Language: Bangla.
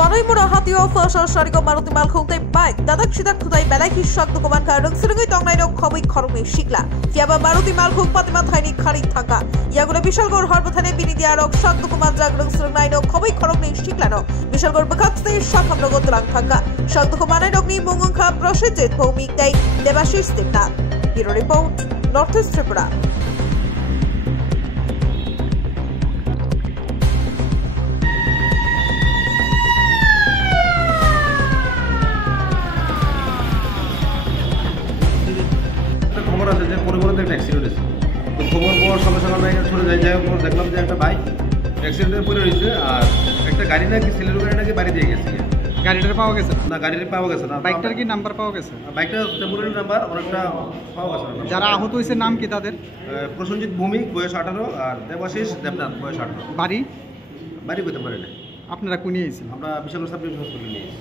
Konoimura Hatio Fasha Shariko Maruti Malkhungte Bike, Dadak Shidak Kudai Balaki Shak Dukuman Karung Surugui Tongnai Kobi Korumi Shikla, Fiaba Maruti Malkhung Patima Tiny Kari Taka, Yaguna Bishalgor Harbotane Binidiarok Shak Dukuman Jagrung Surunai Kobi Korumi Shiklano, Bishalgor Bakakste Shakam Taka, Shak Dukumana Dogni Mungunka Proshit Pomik Day, Devashish Timna. Bureau Report, Northeast Tripura. খবর আছে যে পরিবহনে একটা অ্যাক্সিডেন্ট হয়েছে তো খবর পাওয়ার সঙ্গে সঙ্গে আমরা চলে যাই যাওয়ার পর দেখলাম যে একটা বাইক অ্যাক্সিডেন্টে পড়ে রয়েছে আর একটা গাড়ি নাকি ছেলের গাড়ি নাকি বাড়ি দিয়ে গেছে গাড়িটার পাওয়া গেছে না গাড়িটা পাওয়া গেছে না বাইকটার কি নাম্বার পাওয়া গেছে বাইকটা টেম্পোরারি নাম্বার অনেকটা পাওয়া গেছে না যারা আহত হয়েছে নাম কি তাদের প্রসেনজিৎ ভৌমিক বয়স 18 আর দেবাশিস দেবনাথ বয়স 18 বাড়ি বাড়ি করতে পারে না আপনারা কোন নিয়েছেন আমরা বিশাল সাব ডিভিশন হাসপাতালে নিয়েছি